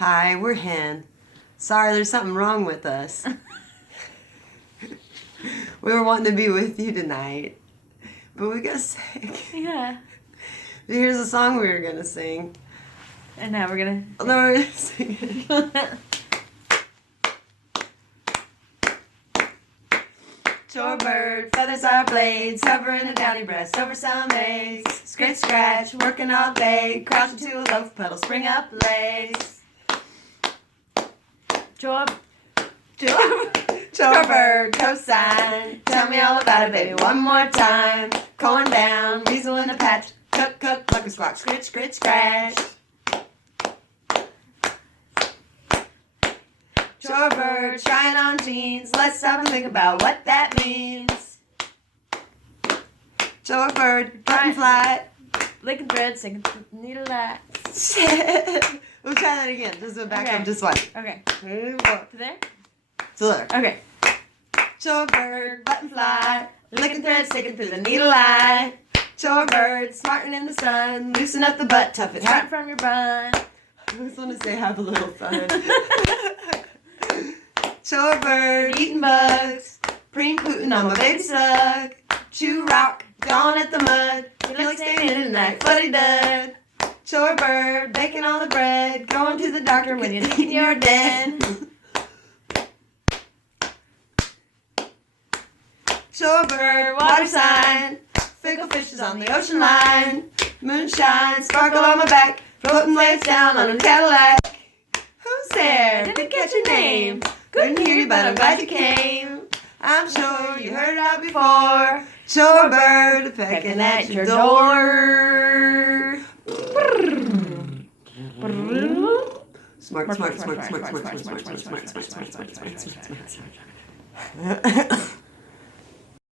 Hi, we're Hen. Sorry, there's something wrong with us. We were wanting to be with you tonight, but we got sick. Yeah. Here's a song we were gonna sing. And now we're gonna... Oh, no, we're gonna sing it. Chore bird, feathers are blades, hovering a downy breast over some eggs. Scratch, scratch, working all day, crouching to a loaf puddle, spring up legs. Chore Bird, cosine, tell me all about it, baby, one more time. Corn down, weasel in a patch, cook, cook, cluck and squawk, scritch, scritch, scratch. Chore bird, trying on jeans, let's stop and think about what that means. Chore bird, button fly. licking thread, singing needle light. We'll try that again. Just go back up just one. Okay. To there? So there. Okay. Chore bird, button fly, licking thread, sticking through the needle eye. Chore bird, smarting in the sun, loosen up the butt, tough it Right hot. from your bun. I just want to say have a little fun. Chore bird, eating bugs, preen pootin' on my baby slug. Chew rock, gone at the mud, feel like staying in that footy dud. Chore bird, baking all the bread, going to the doctor when you think you're dead. Chore bird, water sign, fickle fishes on the ocean line. Moonshine, sparkle on my back, floating blades down on a Cadillac. Who's there? Didn't catch your name. Couldn't hear you, but I'm glad you came. I'm sure you heard it out before. Chore bird, pecking at your door. Smart, smart, smart, smart, smart, smart, smart, smart, smart, smart, smart, smart, smart, smart, smart.